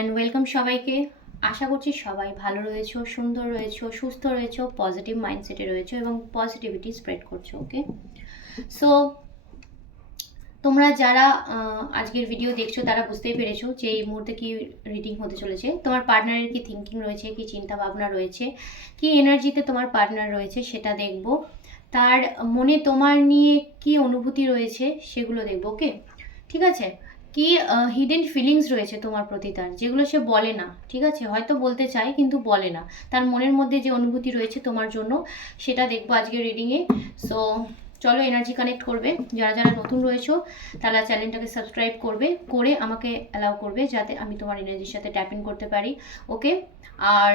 And welcome সবাইকে। আশা করছি সবাই ভালো রয়েছো, সুন্দর রয়েছো, সুস্থ রয়েছো, পজিটিভ মাইন্ডসেটে রয়েছো এবং পজিটিভিটি স্প্রেড করছো। ওকে, সো তোমরা যারা আজকের ভিডিও দেখছো তারা বুঝতেই পেরেছো যে এই মুহূর্তে কি রিডিং হতে চলেছে। তোমার পার্টনারের কি থিঙ্কিং রয়েছে, কি চিন্তা ভাবনা রয়েছে, কি এনার্জিতে তোমার পার্টনার রয়েছে সেটা দেখব। তার মনে তোমার নিয়ে কি অনুভূতি রয়েছে সেগুলো দেখবো। ওকে, ঠিক আছে। কি হিডেন ফিলিংস রয়েছে তোমার প্রতি তার, যেগুলো সে বলে না। ঠিক আছে, হয়তো বলতে চায় কিন্তু বলে না। তার মনের মধ্যে যে অনুভূতি রয়েছে তোমার জন্য সেটা দেখবো আজকের রিডিংয়ে। সো চলো এনার্জি কানেক্ট করবে। যারা যারা নতুন রয়েছো তারা চ্যানেলটাকে সাবস্ক্রাইব করবে, করে আমাকে অ্যালাউ করবে যাতে আমি তোমার এনার্জির সাথে ট্যাপ ইন করতে পারি। ওকে, আর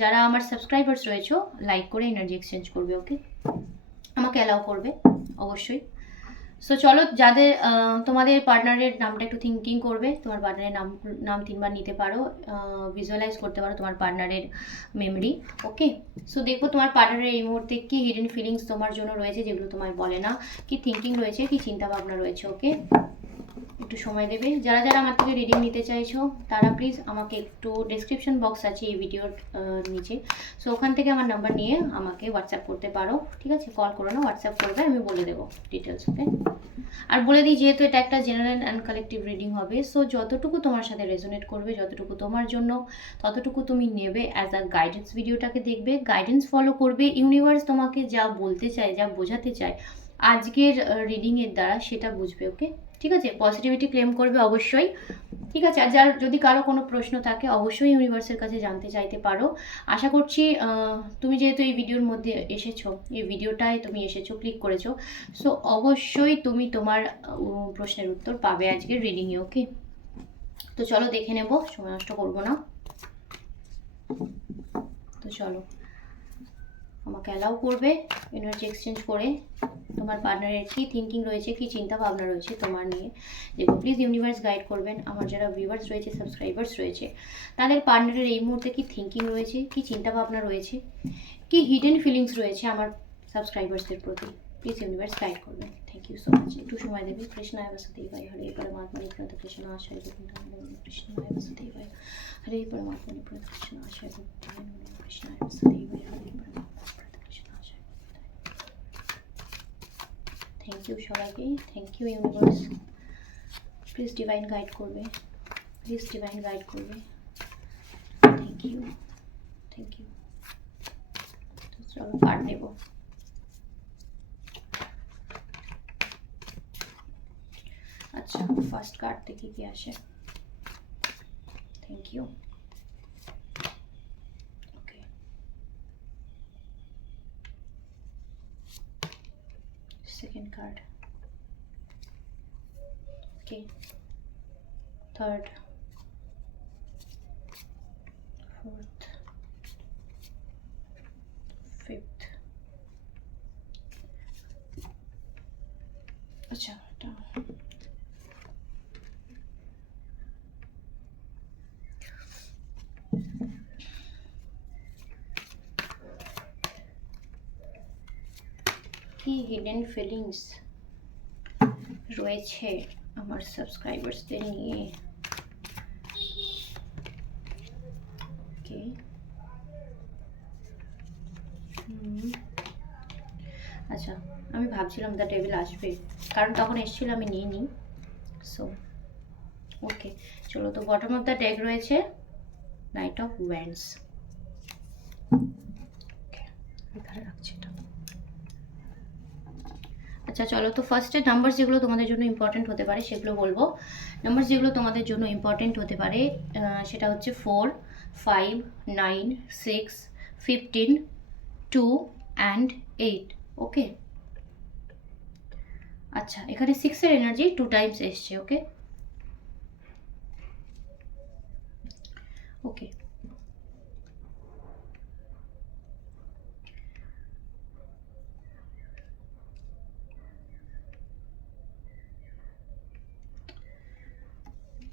যারা আমার সাবস্ক্রাইবার্স রয়েছো লাইক করে এনার্জি এক্সচেঞ্জ করবে। ওকে, আমাকে অ্যালাউ করবে অবশ্যই। সো চলো, যাদের তোমাদের পার্টনারের নামটা একটু থিঙ্কিং করবে। তোমার পার্টনারের নাম 3বার নিতে পারো, ভিজুয়ালাইজ করতে পারো তোমার পার্টনারের মেমরি। ওকে, সো দেখবো তোমার পার্টনারের এই মুহূর্তে কি হিডেন ফিলিংস তোমার জন্য রয়েছে যেগুলো তোমায় বলে না, কি থিঙ্কিং রয়েছে, কি চিন্তা ভাবনা রয়েছে। ওকে, একটু সময় দেবে। যারা যারা আমার থেকে রিডিং নিতে চাইছো তারা প্লিজ আমাকে একটু ডেসক্রিপশন বক্স আছে এই ভিডিওর নিচে, সো ওখান থেকে আমার নাম্বার নিয়ে আমাকে হোয়াটসঅ্যাপ করতে পারো। ঠিক আছে, কল করো না, হোয়াটসঅ্যাপ করবে, আমি বলে দেবো ডিটেলস। ওকে, আর বলে দিই যেহেতু এটা একটা জেনারেল অ্যান্ড কালেকটিভ রিডিং হবে, সো যতটুকু তোমার সাথে রেজোনেট করবে, যতটুকু তোমার জন্য, ততটুকু তুমি নেবে অ্যাজ আ গাইডেন্স। ভিডিওটাকে দেখবে, গাইডেন্স ফলো করবে। ইউনিভার্স তোমাকে যা বলতে চায়, যা বোঝাতে চায় আজকের রিডিংয়ের দ্বারা সেটা বুঝবে। ওকে, ঠিক আছে, পজিটিভিটি ক্লেম করবে অবশ্যই। ঠিক আছে, আর যার যদি কারো কোনো প্রশ্ন থাকে অবশ্যই ইউনিভার্সের কাছে জানতে চাইতে পারো। আশা করছি তুমি যেহেতু এই ভিডিওর মধ্যে এসেছো, এই ভিডিওটায় তুমি এসেছো, ক্লিক করেছো, সো অবশ্যই তুমি তোমার প্রশ্নের উত্তর পাবে আজকের রিডিংয়ে। ওকে, তো চলো দেখে নেব, সময় নষ্ট করবো না। তো চলো, আমাকে অ্যালাউ করবে এনার্জি এক্সচেঞ্জ করে তোমার পার্টনারের কী থিঙ্কিং রয়েছে, কী চিন্তা ভাবনা রয়েছে তোমার নিয়ে। দেখো প্লিজ ইউনিভার্স গাইড করবেন। আমার যারা ভিউয়ার্স রয়েছে, সাবস্ক্রাইবার্স রয়েছে, তাদের পার্টনারের এই মুহূর্তে কী থিঙ্কিং রয়েছে, কী চিন্তা ভাবনা রয়েছে, কী হিডেন ফিলিংস রয়েছে আমার সাবস্ক্রাইবার্সদের প্রতি। প্লিজ ইউনিভার্স গাইড করবেন। Thank you so much. একটু সময় দেবে। কৃষ্ণায় বাসুদেবায় হরে পরমাত্মা নিপ্রত কৃষ্ণ আশয় কৃষ্ণায় বাসুদেবায় হরে পরমাত্মা নিপ্রত কৃষ্ণ আশয় কৃষ্ণায় বাসুদেবায় হরে পরমাত্মা। থ্যাংক ইউ সবাইকে, thank you universe. Please divine guide করবে, প্লিজ ডিভাইন গাইড করবে। Thank you, thank you. চলো কার্ড নেব। আচ্ছা, ফার্স্ট কার্ড থেকে কি আসে? Thank you. Okay, second card. Okay, third, fourth, fifth. আচ্ছা, এটা কি হিডেন ফিলিংস রয়েছে আমার সাবস্ক্রাইবার্সদের নিয়ে। ওকে, আচ্ছা, আমি ভাবছিলাম দ্য ডেভিল আসবে, কারণ তখন এসেছিল, আমি নিয়ে নিই। সো ওকে, চলো। তো বটম অফ দ্য ডেক রয়েছে নাইট অফ ওয়ান্ডস। এখানে রাখছি এটা। আচ্ছা চলো, তো ফার্স্টে নাম্বার যেগুলো তোমাদের জন্য ইম্পর্টেন্ট হতে পারে সেগুলো বলবো। নাম্বার যেগুলো তোমাদের জন্য ইম্পর্টেন্ট হতে পারে সেটা হচ্ছে 4, 5, 9, 6, 15, 2 অ্যান্ড 8। ওকে, আচ্ছা, এখানে 6-এর এনার্জি 2 টাইমস এসছে। ওকে, ওকে,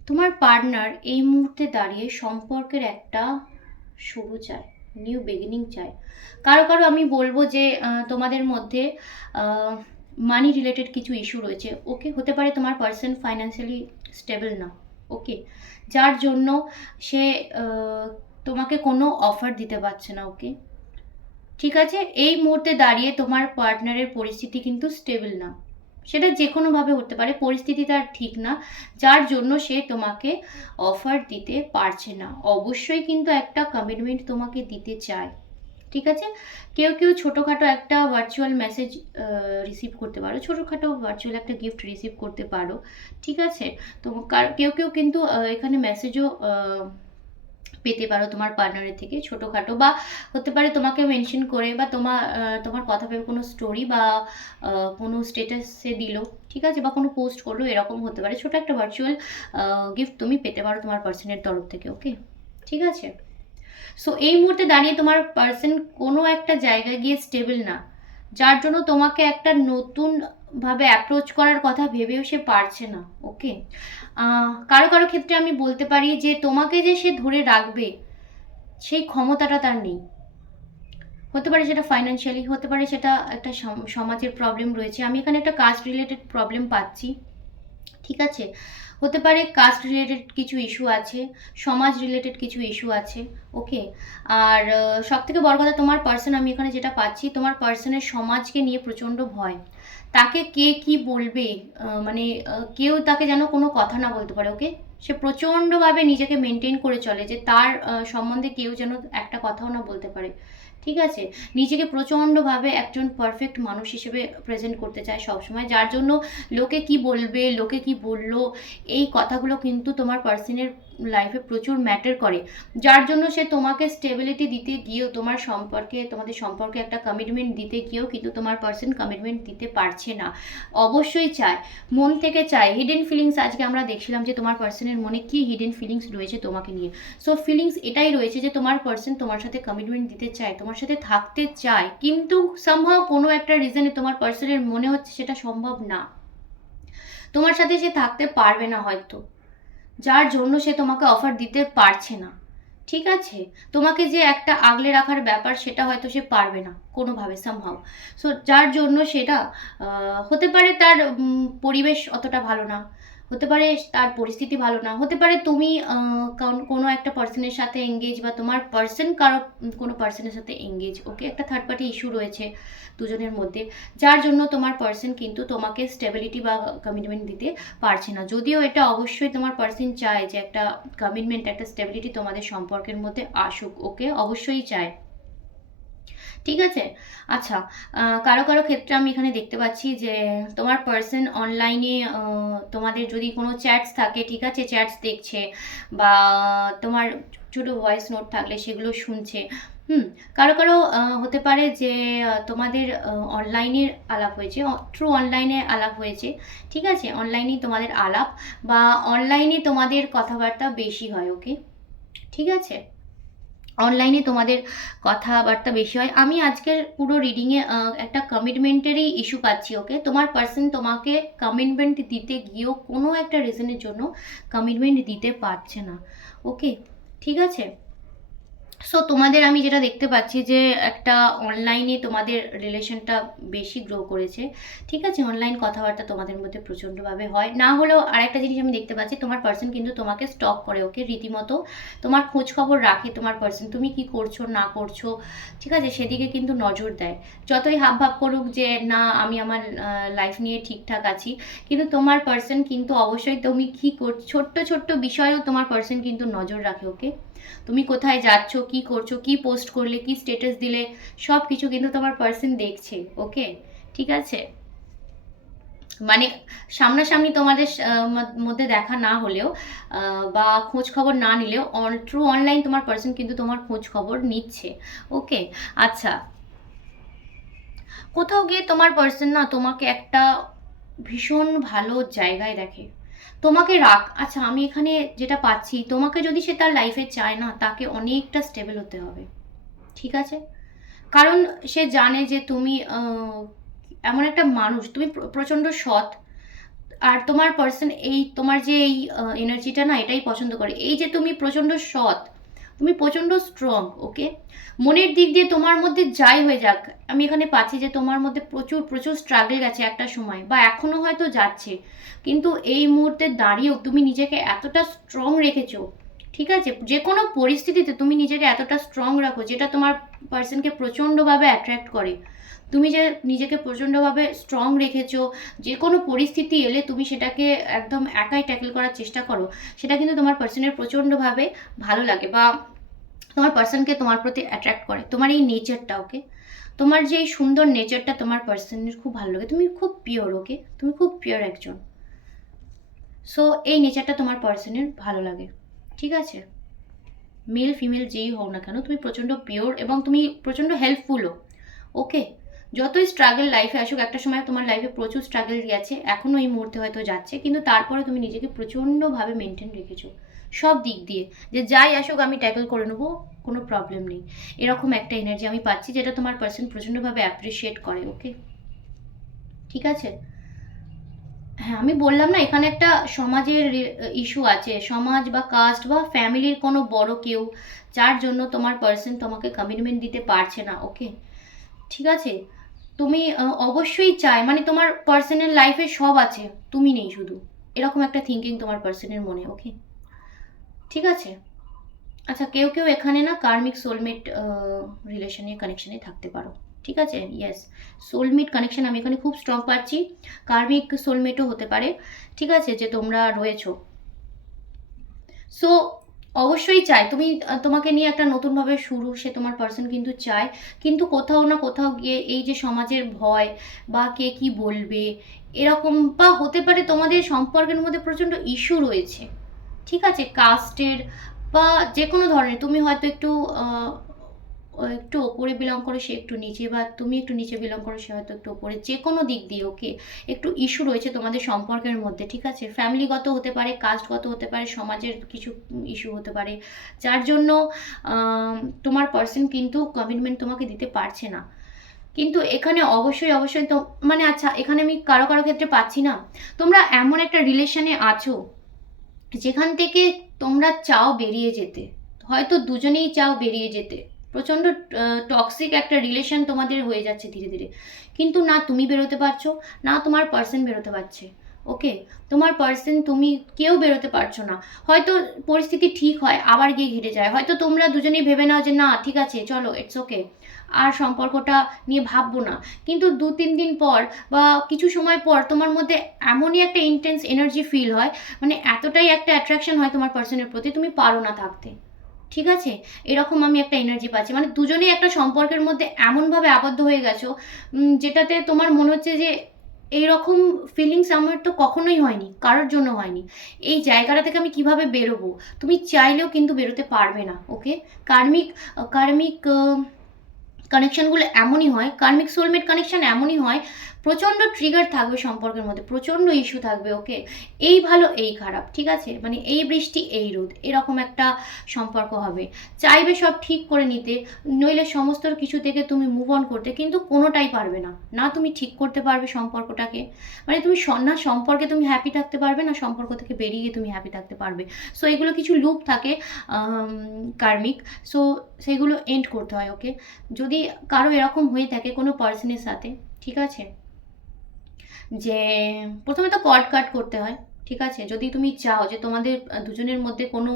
তোমার পার্টনার এই মুহূর্তে দাঁড়িয়ে সম্পর্কের একটা শুরু চায়, নিউ বিগিনিং চায়। কারো কারো আমি বলবো যে তোমাদের মধ্যে মানি রিলেটেড কিছু ইস্যু রয়েছে। ওকে, হতে পারে তোমার পার্সন ফাইন্যান্সিয়ালি স্টেবল না। ওকে, যার জন্য সে তোমাকে কোনো অফার দিতে পারছে না। ওকে, ঠিক আছে? এই মুহূর্তে দাঁড়িয়ে তোমার পার্টনারের পরিস্থিতি কিন্তু স্টেবল না, সেটা যে কোনোভাবে হতে পারে, পরিস্থিতি তার ঠিক না, যার জন্য সে তোমাকে অফার দিতে পারছে না। অবশ্যই কিন্তু একটা কমিটমেন্ট তোমাকে দিতে চায়, ঠিক আছে? কেউ কেউ ছোটোখাটো একটা ভার্চুয়াল মেসেজ রিসিভ করতে পারো, ছোটোখাটো ভার্চুয়াল একটা গিফট রিসিভ করতে পারো, ঠিক আছে? তো কেউ কেউ কিন্তু এখানে মেসেজও পেতে পারো তোমার পার্টনারের থেকে, ছোটোখাটো, বা হতে পারে তোমাকে মেনশন করে, বা তোমার কথা ভেবে কোনো স্টোরি বা কোনো স্টেটাসে দিল, ঠিক আছে, বা কোনো পোস্ট করলো, এরকম হতে পারে। ছোটো একটা ভার্চুয়াল গিফট তুমি পেতে পারো তোমার পার্সনের তরফ থেকে। ওকে, ঠিক আছে? সো এই মুহূর্তে দাঁড়িয়ে তোমার পার্সন কোনো একটা জায়গায় গিয়ে স্টেবল না, যার জন্য তোমাকে একটা নতুন ভাবে অ্যাপ্রোচ করার কথা ভেবেও সে পারছে না। ওকে, কারো কারো ক্ষেত্রে আমি বলতে পারি যে তোমাকে যে সে ধরে রাখবে সেই ক্ষমতাটা তার নেই। হতে পারে সেটা ফাইন্যান্সিয়ালি, হতে পারে সেটা একটা সমাজের প্রবলেম রয়েছে, আমি এখানে একটা কাস্ট রিলেটেড প্রবলেম পাচ্ছি, ঠিক আছে? হতে পারে কাস্ট রিলেটেড কিছু ইস্যু আছে, সমাজ রিলেটেড কিছু ইস্যু আছে। ওকে, আর সব থেকে বড় কথা, তোমার পার্সন, আমি এখানে যেটা পাচ্ছি, তোমার পার্সনের সমাজকে নিয়ে প্রচণ্ড ভয়, তাকে কে কি বলবে, মানে কেউ তাকে যেন কোনো কথা না বলতে পারে। ওকে, সে প্রচণ্ডভাবে নিজেকে মেনটেন করে চলে যে তার সম্বন্ধে কেউ যেন একটা কথাও না বলতে পারে, ঠিক আছে? নিজেকে প্রচণ্ডভাবে একজন পারফেক্ট মানুষ হিসেবে প্রেজেন্ট করতে চায় সবসময়, যার জন্য লোকে কি বলবে, লোকে কি বললো, এই কথাগুলো কিন্তু তোমার পার্সনের লাইফে প্রচুর ম্যাটার করে, যার জন্য সে তোমাকে স্টেবিলিটি দিতে গিয়েও, তোমাদের সম্পর্কে একটা কমিটমেন্ট দিতে গিয়েও কিন্তু তোমার পার্সন কমিটমেন্ট দিতে পারছে না। অবশ্যই চায়, মন থেকে চায়। হিডেন ফিলিংস, আজকে আমরা দেখছিলাম যে তোমার পার্সনের মনে কি হিডেন ফিলিংস রয়েছে তোমাকে নিয়ে। সো ফিলিংস এটাই রয়েছে যে তোমার পার্সন তোমার সাথে কমিটমেন্ট দিতে চায়, তোমার সাথে থাকতে চায়, কিন্তু সামহাও কোনো একটা রিজনে তোমার পার্সনের মনে হচ্ছে সেটা সম্ভব না, তোমার সাথে সে থাকতে পারবে না হয়তো, যার জন্য সে তোমাকে অফার দিতে পারছে না, ঠিক আছে? তোমাকে যে একটা আগলে রাখার ব্যাপার, সেটা হয়তো সে পারবে না কোনোভাবে, সামহাও। সো যার জন্য সেটা হতে পারে তার পরিবেশ অতটা ভালো না, হতে পারে তার পরিস্থিতি ভালো না, হতে পারে তুমি কোনো একটা পার্সনের সাথে এঙ্গেজ, বা তোমার পার্সন কোনো পার্সনের সাথে এঙ্গেজ। ওকে, একটা থার্ড পার্টি ইস্যু রয়েছে দুজনের মধ্যে, যার জন্য তোমার পার্সন কিন্তু তোমাকে স্টেবিলিটি বা কমিটমেন্ট দিতে পারছে না। যদিও এটা অবশ্যই তোমার পার্সন চায় যে একটা কমিটমেন্ট, একটা স্টেবিলিটি তোমাদের সম্পর্কের মধ্যে আসুক। ওকে, অবশ্যই চায়, ঠিক আছে? আচ্ছা, কারো কারো ক্ষেত্রে আমি এখানে দেখতে পাচ্ছি যে তোমার পার্সন অনলাইনে, তোমাদের যদি কোনো চ্যাটস থাকে, ঠিক আছে, চ্যাটস দেখছে, বা তোমার ছোটো ভয়েস নোট থাকলে সেগুলো শুনছে। কারো কারো হতে পারে যে তোমাদের অনলাইনের আলাপ হয়েছে, থ্রু অনলাইনে আলাপ হয়েছে, ঠিক আছে? অনলাইনেই তোমাদের আলাপ, বা অনলাইনে তোমাদের কথাবার্তা বেশি হয়। ওকে, ঠিক আছে? অনলাইনে তোমাদের কথাবার্তা বেশি হয়। আমি আজকের পুরো রিডিংয়ে একটা কমিটমেন্টেরই ইস্যু পাচ্ছি। ওকে, তোমার পার্সন তোমাকে কমিটমেন্ট দিতে গিয়েও কোনো একটা রিজনের জন্য কমিটমেন্ট দিতে পারছে না। ওকে, ঠিক আছে? সো তোমাদের আমি যেটা দেখতে পাচ্ছি যে একটা অনলাইনে তোমাদের রিলেশনটা বেশি গ্রো করেছে, ঠিক আছে? অনলাইন কথাবার্তা তোমাদের মধ্যে প্রচণ্ডভাবে হয়। না হলেও আরেকটা জিনিস আমি দেখতে পাচ্ছি, তোমার পার্সন কিন্তু তোমাকে স্টক করে। ওকে, রীতিমতো তোমার খোঁজ খবর রাখে তোমার পার্সন, তুমি কি করছো না করছো, ঠিক আছে, সেদিকে কিন্তু নজর দেয়। যতই হাব ভাব করুক যে না আমি আমার লাইফ নিয়ে ঠিকঠাক আছি, কিন্তু তোমার পার্সন কিন্তু অবশ্যই তুমি কী করছো, ছোট্ট ছোট্ট বিষয়েও তোমার পার্সন কিন্তু নজর রাখে। ওকে, তুমি কোথায় যাচ্ছ, কি করছো, কি পোস্ট করলে, কি স্ট্যাটাস দিলে, সব কিছু কিন্তু তোমার পার্সন দেখছে। ওকে, ঠিক আছে? মানে সামনাসামনি তোমাদের মধ্যে দেখা না হলেও, বা খোঁজ খবর না নিলেও, থ্রু অনলাইন তোমার পার্সন কিন্তু তোমার খোঁজ খবর নিচ্ছে। ওকে, আচ্ছা, কোথাও গিয়ে তোমার পার্সন না তোমাকে একটা ভীষণ ভালো জায়গায় দেখে, তোমাকে আচ্ছা, আমি এখানে যেটা পাচ্ছি, তোমাকে যদি সে তার লাইফে চায় না, তাকে অনেকটা স্টেবল হতে হবে, ঠিক আছে? কারণ সে জানে যে তুমি এমন একটা মানুষ, তুমি প্রচণ্ড সৎ, আর তোমার পার্সন এই তোমার যে এই এনার্জিটা না, এটাই পছন্দ করে, এই যে তুমি প্রচণ্ড সৎ, তুমি প্রচণ্ড স্ট্রং, ওকে। মনের দিক দিয়ে তোমার মধ্যে যাই হয়ে যাক, আমি এখানে পাচ্ছি যে তোমার মধ্যে প্রচুর প্রচুর স্ট্রাগল গেছে একটা সময়, বা এখনও হয়তো যাচ্ছে, কিন্তু এই মুহূর্তে দাঁড়িয়েও তুমি নিজেকে এতটা স্ট্রং রেখেছো, ঠিক আছে, যে কোনো পরিস্থিতিতে তুমি নিজেকে এতটা স্ট্রং রাখো যেটা তোমার পার্সনকে প্রচণ্ডভাবে অ্যাট্রাক্ট করে। তুমি যে নিজেকে প্রচণ্ডভাবে স্ট্রং রেখেছো, যে কোনো পরিস্থিতি এলে তুমি সেটাকে একদম একাই ট্যাকেল করার চেষ্টা করো, সেটা কিন্তু তোমার পার্সনের প্রচণ্ডভাবে ভালো লাগে, বা তোমার পার্সনকে তোমার প্রতি অ্যাট্রাক্ট করে, তোমার এই নেচারটা, ওকে। তোমার যে এই সুন্দর নেচারটা তোমার পার্সনের খুব ভালো লাগে, তুমি খুব পিওর, ওকে, তুমি খুব পিওর একজন। সো এই নেচারটা তোমার পার্সনের ভালো লাগে, ঠিক আছে। মেল ফিমেল যেই হও না কেন, তুমি প্রচণ্ড পিওর এবং তুমি প্রচণ্ড হেল্পফুলও, ওকে। যতই স্ট্রাগল লাইফে আসুক, একটা সময় তোমার লাইফে প্রচুর স্ট্রাগল গেছে, এখনও এই মুহূর্তে হয়তো যাচ্ছে, কিন্তু তারপরে তুমি নিজেকে প্রচণ্ডভাবে মেনটেন রেখেছো সব দিক দিয়ে, যে যাই আসুক আমি ট্যাকল করে নেবো, কোনো প্রবলেম নেই। এরকম একটা এনার্জি আমি পাচ্ছি, যেটা তোমার পার্সন প্রচণ্ডভাবে অ্যাপ্রিসিয়েট করে, ওকে, ঠিক আছে। হ্যাঁ, আমি বললাম না এখানে একটা সমাজের ইস্যু আছে, সমাজ বা কাস্ট বা ফ্যামিলির কোনো বড় কেউ, যার জন্য তোমার পার্সন তোমাকে কমিটমেন্ট দিতে পারছে না, ওকে, ঠিক আছে। তুমি অবশ্যই চাই, মানে তোমার পার্সনের লাইফে সব আছে, তুমি নেই শুধু, এরকম একটা থিঙ্কিং তোমার পার্সনের মনে, ওকে, ঠিক আছে। আচ্ছা, কেউ কেউ এখানে না কার্মিক সোলমেট রিলেশনে কানেকশনে থাকতে পারো, ঠিক আছে, ইয়েস। সোলমেট কানেকশন আমি এখানে খুব স্ট্রং পাচ্ছি, কার্মিক সোলমেটও হতে পারে, ঠিক আছে, যে তোমরা রয়েছো। সো অবশ্যই চাই তুমি, তোমাকে নিয়ে একটা নতুনভাবে শুরু সে তোমার পার্সন কিন্তু চায়, কিন্তু কোথাও না কোথাও গিয়ে এই যে সমাজের ভয় বা কে কি বলবে এরকম, বা হতে পারে তোমাদের সম্পর্কের মধ্যে প্রচণ্ড ইস্যু রয়েছে, ঠিক আছে, কাস্টের বা যে কোনো ধরনের, তুমি হয়তো একটু একটু ওপরে বিলং করে, সে একটু নিচে, বা তুমি একটু নিচে বিলং করো, সে হয়তো একটু ওপরে, যে কোনো দিক দিয়ে, ওকে, একটু ইস্যু রয়েছে তোমাদের সম্পর্কের মধ্যে, ঠিক আছে। ফ্যামিলিগত হতে পারে, কাস্টগত হতে পারে, সমাজের কিছু ইস্যু হতে পারে, যার জন্য তোমার পার্সন কিন্তু কমিটমেন্ট তোমাকে দিতে পারছে না। কিন্তু এখানে অবশ্যই অবশ্যই তো, মানে আচ্ছা, এখানে আমি কারো কারো ক্ষেত্রে পাচ্ছি না, তোমরা এমন একটা রিলেশনে আছো যেখান থেকে তোমরা চাও বেরিয়ে যেতে, হয়তো দুজনেই চাও বেরিয়ে যেতে, প্রচণ্ড টক্সিক একটা রিলেশন তোমাদের হয়ে যাচ্ছে ধীরে ধীরে, কিন্তু না তুমি বেরোতে পারছো, না তোমার পার্সন বেরোতে পারছে, ওকে। তোমার পার্সন, তুমি কেউ বেরোতে পারছো না, হয়তো পরিস্থিতি ঠিক হয় আবার গিয়ে ঘিরে যায়, হয়তো তোমরা দুজনেই ভেবে নাও যে না ঠিক আছে চলো ইটস ওকে, আর সম্পর্কটা নিয়ে ভাববো না, কিন্তু 2-3 দিন পর বা কিছু সময় পর তোমার মধ্যে এমনই একটা ইন্টেন্স এনার্জি ফিল হয়, মানে এতটাই একটা অ্যাট্রাকশন হয় তোমার পার্সনের প্রতি, তুমি পারো না থাকতে, ঠিক আছে। এরকম আমি একটা এনার্জি পাচ্ছি, মানে দুজনেই একটা সম্পর্কের মধ্যে এমনভাবে আবদ্ধ হয়ে গেছো, যেটাতে তোমার মনে হচ্ছে যে এইরকম ফিলিংস আমার তো কখনোই হয়নি, কারোর জন্য হয়নি, এই জায়গাটা থেকে আমি কিভাবে বেরোবো, তুমি চাইলেও কিন্তু বেরোতে পারবে না, ওকে। কার্মিক কার্মিক কানেকশানগুলো এমনই হয়, কার্মিক সোলমেট কানেকশান এমনই হয়, প্রচণ্ড ট্রিগার থাকবে সম্পর্কের মধ্যে, প্রচণ্ড ইস্যু থাকবে, ওকে। এই ভালো এই খারাপ, ঠিক আছে, মানে এই বৃষ্টি এই রোদ, এরকম একটা সম্পর্ক হবে, চাইবে সব ঠিক করে নিতে, নইলে সমস্ত কিছু থেকে তুমি মুভ অন করতে, কিন্তু কোনোটাই পারবে না, না তুমি ঠিক করতে পারবে সম্পর্কটাকে, মানে তুমি না সম্পর্কে তুমি হ্যাপি থাকতে পারবে, না সম্পর্ক থেকে বেরিয়ে তুমি হ্যাপি থাকতে পারবে। সো এগুলো কিছু লুপ থাকে কার্মিক, সো সেইগুলো এন্ড করতে হয়, ওকে। যদি কারো এরকম হয়ে থাকে কোনো পার্সনের সাথে, ঠিক আছে, যে প্রথমে তো কর্ড কাট করতে হয়, ঠিক আছে। যদি তুমি চাও যে তোমাদের দুজনের মধ্যে কোনো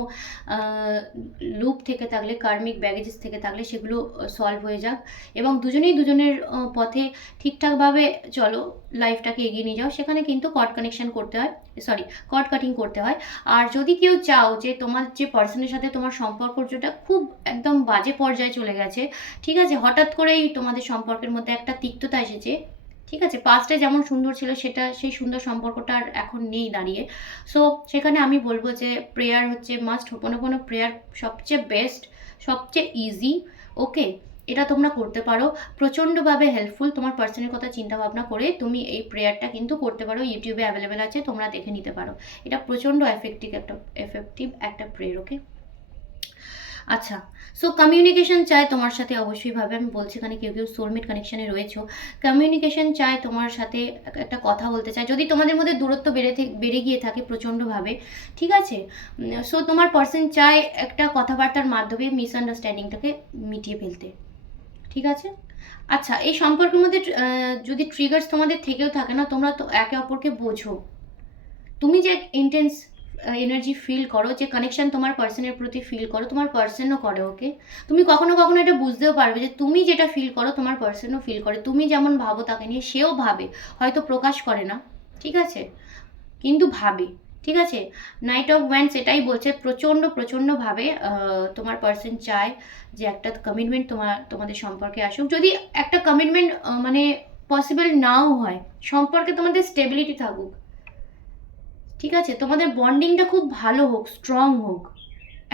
লুপ থেকে থাকলে, কার্মিক ব্যাগেজেস থেকে থাকলে সেগুলো সলভ হয়ে যাক, এবং দুজনেই দুজনের পথে ঠিকঠাকভাবে চলো, লাইফটাকে এগিয়ে নিয়ে যাও, সেখানে কিন্তু কর্ড কানেকশন করতে হয়, সরি কর্ড কাটিং করতে হয়। আর যদি কেউ চাও যে তোমার যে পার্সনের সাথে তোমার সম্পর্ক যেটা খুব একদম বাজে পর্যায়ে চলে গেছে, ঠিক আছে, হঠাৎ করেই তোমাদের সম্পর্কের মধ্যে একটা তিক্ততা এসেছে, ঠিক আছে, পাস্টে যেমন সুন্দর ছিল সেটা, সেই সুন্দর সম্পর্কটা আর এখন নেই দাঁড়িয়ে, সো সেখানে আমি বলবো যে প্রেয়ার হচ্ছে মাস্ট, হোপোনোপোনো প্রেয়ার সবচেয়ে বেস্ট, সবচেয়ে ইজি, ওকে। এটা তোমরা করতে পারো, প্রচণ্ডভাবে হেল্পফুল, তোমার পার্সনের কথা চিন্তা ভাবনা করে তুমি এই প্রেয়ারটা কিন্তু করতে পারো, ইউটিউবে অ্যাভেলেবেল আছে, তোমরা দেখে নিতে পারো, এটা প্রচণ্ড এফেক্টিভ একটা প্রেয়ার, ওকে। আচ্ছা, সো কমিউনিকেশন চায় তোমার সাথে অবশ্যই ভাবে, আমি বলছি এখানে কেউ কেউ সোলমেট কানেকশনে রয়েছো, কমিউনিকেশন চায় তোমার সাথে, একটা কথা বলতে চায়। যদি তোমাদের মধ্যে দূরত্ব বেড়ে গিয়ে থাকে প্রচণ্ডভাবে, ঠিক আছে, সো তোমার পার্সন চায় একটা কথাবার্তার মাধ্যমে মিসআন্ডারস্ট্যান্ডিংটাকে মিটিয়ে ফেলতে, ঠিক আছে। আচ্ছা, এই সম্পর্কের মধ্যে যদি ট্রিগার্স তোমাদের থেকেও থাকে না, তোমরা তো একে অপরকে বোঝো, তুমি যে ইন্টেন্স এনার্জি ফিল করো, যে কানেকশন তোমার পার্সনের প্রতি ফিল করো, তোমার পার্সনও করে, ওকে। তুমি কখনো কখনো এটা বুঝতেও পারবে যে তুমি যেটা ফিল করো তোমার পার্সনও ফিল করে, তুমি যেমন ভাবো তাকে নিয়ে সেও ভাবে, হয়তো প্রকাশ করে না, ঠিক আছে, কিন্তু ভাবে, ঠিক আছে। নাইট অফ ওয়ান্স এটাই বলছে, প্রচণ্ডভাবে তোমার পার্সন চায় যে একটা কমিটমেন্ট তোমাদের সম্পর্কে আসুক। যদি একটা কমিটমেন্ট মানে পসিবল নাও হয়, সম্পর্কে তোমাদের স্টেবিলিটি থাকুক, ঠিক আছে, তোমাদের বন্ডিংটা খুব ভালো হোক, স্ট্রং হোক,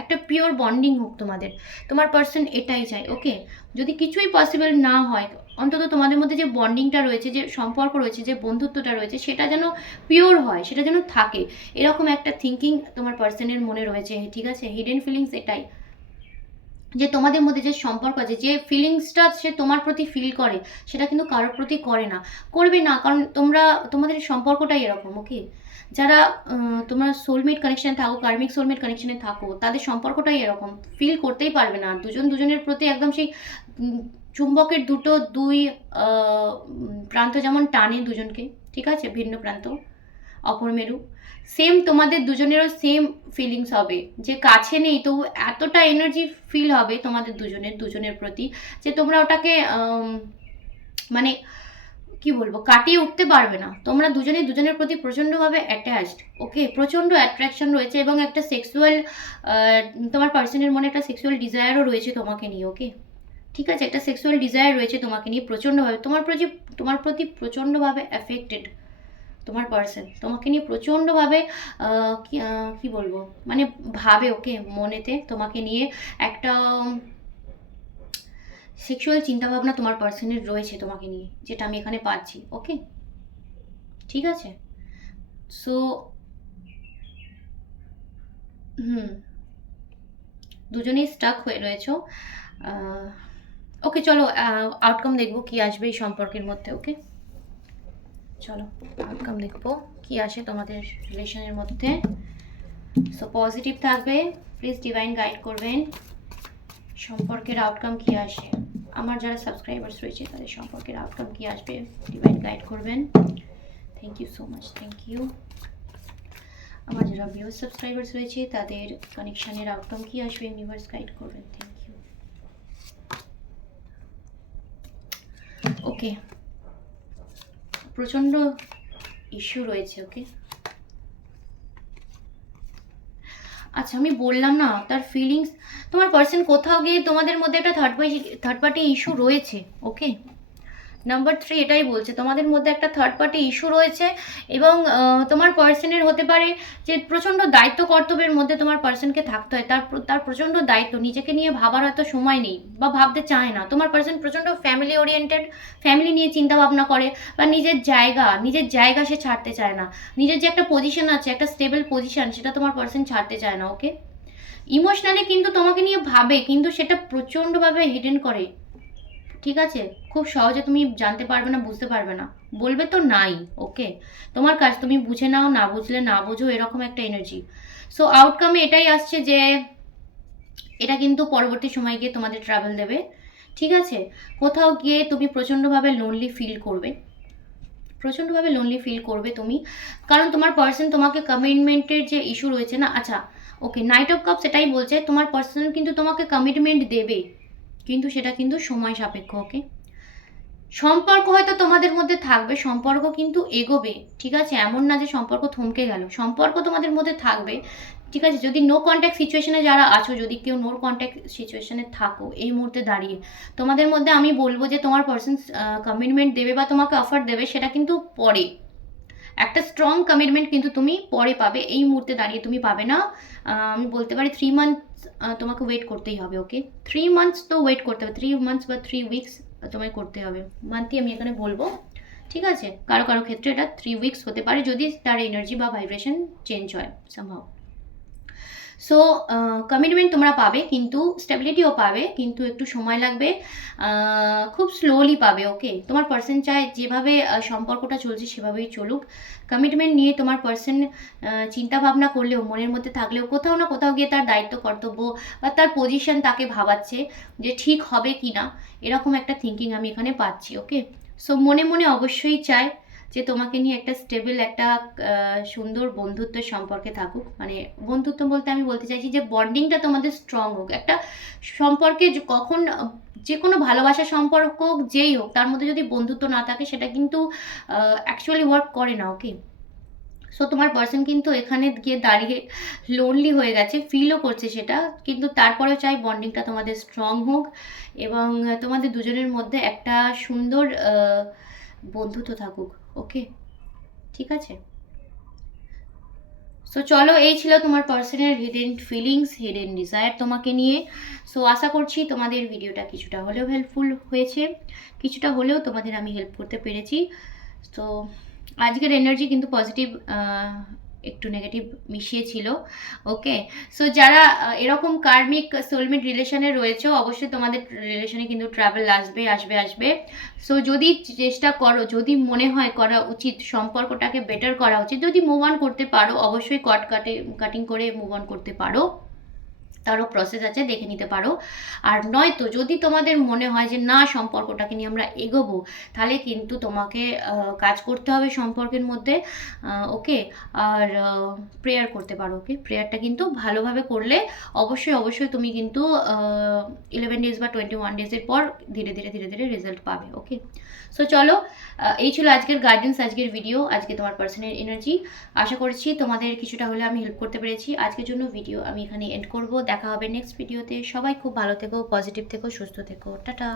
একটা পিওর বন্ডিং হোক তোমাদের, তোমার পার্সন এটাই চাই, ওকে। যদি কিছুই পসিবল না হয়, অন্তত তোমাদের মধ্যে যে বন্ডিংটা রয়েছে, যে সম্পর্ক রয়েছে, যে বন্ধুত্বটা রয়েছে, সেটা যেন পিওর হয়, সেটা যেন থাকে, এরকম একটা থিঙ্কিং তোমার পার্সনের মনে রয়েছে, ঠিক আছে। হিডেন ফিলিংস এটাই, যে তোমাদের মধ্যে যে সম্পর্ক আছে, যে ফিলিংসটা সে তোমার প্রতি ফিল করে, সেটা কিন্তু কারোর প্রতি করে না, করবে না, কারণ তোমাদের সম্পর্কটাই এরকম, ওকে। যারা তোমার সোলমেট কানেকশনে থাকো, কার্মিক সোলমেট কানেকশনে থাকো, তাদের সম্পর্কটাই এরকম, ফিল করতেই পারবে না দুজন দুজনের প্রতি, একদম সেই চুম্বকের দুই প্রান্ত যেমন টানে দুজনকে, ঠিক আছে, ভিন্ন প্রান্ত, অপর মেরু, সেম তোমাদের দুজনেরও সেম ফিলিংস হবে, যে কাছে নেই তবু এতটা এনার্জি ফিল হবে তোমাদের দুজনের প্রতি, যে তোমরা ওটাকে মানে কি বলবো, কাটিয়ে উঠতে পারবে না, তোমরা দুজনের প্রতি প্রচণ্ডভাবে অ্যাটাচড, ওকে, প্রচণ্ড অ্যাট্রাকশন রয়েছে, এবং একটা সেক্সুয়াল তোমার পার্সনের মনে একটা সেক্সুয়াল ডিজায়ারও রয়েছে তোমাকে নিয়ে, ওকে, ঠিক আছে, একটা সেক্সুয়াল ডিজায়ার রয়েছে তোমাকে নিয়ে প্রচণ্ডভাবে, তোমার প্রতি প্রচণ্ডভাবে অ্যাফেক্টেড তোমার পার্সন, তোমাকে নিয়ে প্রচণ্ডভাবে কি বলবো, মানে ভাবে, ওকে, মনেতে তোমাকে নিয়ে একটা সেক্সুয়াল চিন্তাভাবনা তোমার পার্সনের রয়েছে তোমাকে নিয়ে, যেটা আমি এখানে পাচ্ছি, ওকে, ঠিক আছে। সো দুজনেই স্টাক হয়ে রয়েছো, ওকে, চলো আউটকাম দেখবো কি আসবে এই সম্পর্কের মধ্যে, ওকে, চলো আউটকাম দেখবো কি আসে তোমাদের রিলেশনের মধ্যে। সো পজিটিভ থাকবে, প্লিজ ডিভাইন গাইড করবেন, সম্পর্কের আউটকাম কি আসে, আমার যারা সাবস্ক্রাইবার্স রয়েছে তাদের সম্পর্কের আউটকাম কি আসবে, ডিভাইন গাইড করবেন। Thank you so much, thank you. আমার যারা ভিউয়ার্স সাবস্ক্রাইবার্স রয়েছে তাদের কানেকশনের আউটকাম কি আসবে, ইউনিভার্স গাইড করবেন, থ্যাংক ইউ। ওকে, প্রচণ্ড ইস্যু রয়েছে, ওকে। আচ্ছা, আমি বললাম না তার ফিলিংস, তোমার পার্সন কোথাও গিয়ে তোমাদের মধ্যে একটা থার্ড পার্টি ইস্যু রয়েছে, ওকে। নাম্বার 3 এটাই বলছে, তোমাদের মধ্যে একটা থার্ড পার্টি ইস্যু রয়েছে, এবং তোমার পার্সনের হতে পারে যে প্রচণ্ড দায়িত্ব কর্তব্যের মধ্যে তোমার পার্সনকে থাকতে হয়, তার প্রচণ্ড দায়িত্ব, নিজেকে নিয়ে ভাবার হয়তো সময় নেই বা ভাবতে চায় না, তোমার পার্সন প্রচণ্ড ফ্যামিলি ওরিয়েন্টেড, ফ্যামিলি নিয়ে চিন্তা ভাবনা করে, বা নিজের জায়গা সে ছাড়তে চায় না, নিজের যে একটা পজিশন আছে, একটা স্টেবল পজিশন, সেটা তোমার পার্সন ছাড়তে চায় না, ওকে। ইমোশনালি কিন্তু তোমাকে নিয়ে ভাবে, কিন্তু সেটা প্রচণ্ডভাবে হিডেন করে, ঠিক আছে, খুব সহজে তুমি জানতে পারবে না, বুঝতে পারবে না, বলবে তো নাই, ওকে, তোমার কাজ, তুমি বুঝে নাও, না বুঝলে না বোঝো, এরকম একটা এনার্জি। সো আউটকামে এটাই আসছে যে এটা কিন্তু পরবর্তী সময় গিয়ে তোমাদের ট্রাভেল দেবে, ঠিক আছে। কোথাও গিয়ে তুমি প্রচণ্ডভাবে লোনলি ফিল করবে, তুমি, কারণ তোমার পার্সন তোমাকে কমিটমেন্টের যে ইস্যু রয়েছে না, আচ্ছা, ওকে, নাইট অফ কাপস এটাই বলছে, তোমার পার্সন কিন্তু তোমাকে কমিটমেন্ট দেবে, কিন্তু সেটা কিন্তু সময় সাপেক্ষ, ওকে। সম্পর্ক হয়তো তোমাদের মধ্যে থাকবে, সম্পর্ক কিন্তু এগোবে, ঠিক আছে, এমন না যে সম্পর্ক থমকে গেল, সম্পর্ক তোমাদের মধ্যে থাকবে, ঠিক আছে। যদি নো কন্ট্যাক্ট সিচুয়েশনে যারা আছো, যদি কেউ নো কন্ট্যাক্ট সিচুয়েশনে থাকো এই মুহূর্তে দাঁড়িয়ে, তোমাদের মধ্যে আমি বলবো যে তোমার পার্সন কমিটমেন্ট দেবে বা তোমাকে অফার দেবে, সেটা কিন্তু পরে, একটা স্ট্রং কমিটমেন্ট কিন্তু তুমি পরে পাবে, এই মুহূর্তে দাঁড়িয়ে তুমি পাবে না। আমি বলতে পারি 3 মান্থস তোমাকে ওয়েট করতেই হবে, ওকে, 3 মান্থস তো ওয়েট করতে হবে, 3 মান্থস বা 3 উইকস তোমায় করতে হবে, মান্থই আমি এখানে বলবো, ঠিক আছে। কারো ক্ষেত্রে এটা 3 উইকস হতে পারে, যদি তার এনার্জি বা ভাইব্রেশন চেঞ্জ হয় সামহাও। সো কমিটমেন্ট তোমরা পাবে, কিন্তু স্টেবিলিটিও পাবে, কিন্তু একটু সময় লাগবে, খুব স্লোলি পাবে। ওকে, তোমার পার্সন চায় যেভাবে সম্পর্কটা চলছে সেভাবেই চলুক। কমিটমেন্ট নিয়ে তোমার পার্সন চিন্তা ভাবনা করলেও, মনের মধ্যে থাকলেও, কোথাও না কোথাও গিয়ে তার দায়িত্ব কর্তব্য বা তার পজিশন তাকে ভাবাচ্ছে যে ঠিক হবে কি না, এরকম একটা থিঙ্কিং আমি এখানে পাচ্ছি। ওকে, সো মনে মনে অবশ্যই চায় যে তোমাকে নিয়ে একটা স্টেবল, একটা সুন্দর বন্ধুত্বের সম্পর্কে থাকুক। মানে বন্ধুত্ব বলতে আমি বলতে চাইছি যে বন্ডিংটা তোমাদের স্ট্রং হোক। একটা সম্পর্কে কখন যে কোনো ভালোবাসার সম্পর্ক হোক, যেই হোক, তার মধ্যে যদি বন্ধুত্ব না থাকে সেটা কিন্তু অ্যাকচুয়ালি ওয়ার্ক করে না। ওকে, সো তোমার পার্সন কিন্তু এখানে গিয়ে দাঁড়িয়ে লোনলি হয়ে গেছে, ফিলও করছে সেটা, কিন্তু তারপরেও চাই বন্ডিংটা তোমাদের স্ট্রং হোক এবং তোমাদের দুজনের মধ্যে একটা সুন্দর বন্ধুত্ব থাকুক। ওকে, ঠিক আছে। সো চলো, এই ছিল তোমার পার্সনের হিডেন ফিলিংস, হিডেন ডিজায়ার তোমাকে নিয়ে। সো আশা করছি তোমাদের ভিডিওটা কিছুটা হলেও হেল্পফুল হয়েছে, কিছুটা হলেও তোমাদের আমি হেল্প করতে পেরেছি। তো আজকের এনার্জি কিন্তু পজিটিভ, একটু নেগেটিভ মিশিয়ে ছিল। ওকে, সো যারা এরকম কার্মিক সোলমেট রিলেশনে রয়েছে, অবশ্যই তোমাদের রিলেশনে কিন্তু ট্রাভেল আসবে আসবে আসবে। সো যদি চেষ্টা করো, যদি মনে হয় করা উচিত, সম্পর্কটাকে বেটার করা উচিত, যদি মুভ অন করতে পারো, অবশ্যই কাটিং করে মুভ অন করতে পারো, তারও প্রসেস আছে, দেখে নিতে পারো। আর নয়তো যদি তোমাদের মনে হয় যে না, সম্পর্কটাকে নিয়ে আমরা এগোবো, তাহলে কিন্তু তোমাকে কাজ করতে হবে সম্পর্কের মধ্যে। ওকে, আর প্রেয়ার করতে পারো। ওকে, প্রেয়ারটা কিন্তু ভালোভাবে করলে অবশ্যই অবশ্যই তুমি কিন্তু 11 ডেজ বা 21 ডেজের পর ধীরে ধীরে ধীরে ধীরে রেজাল্ট পাবে। ওকে, সো চলো, এই ছিল আজকের গাইডেন্স, আজকের ভিডিও, আজকে তোমার পার্সোনাল এনার্জি। আশা করছি তোমাদের কিছুটা হলে আমি হেল্প করতে পেরেছি। আজকের জন্য ভিডিও আমি এখানে এন্ড করব। দেখা হবে নেক্সট ভিডিওতে। সবাই খুব ভালো থেকো, পজিটিভ থেকো, সুস্থ থেকো। টাটা।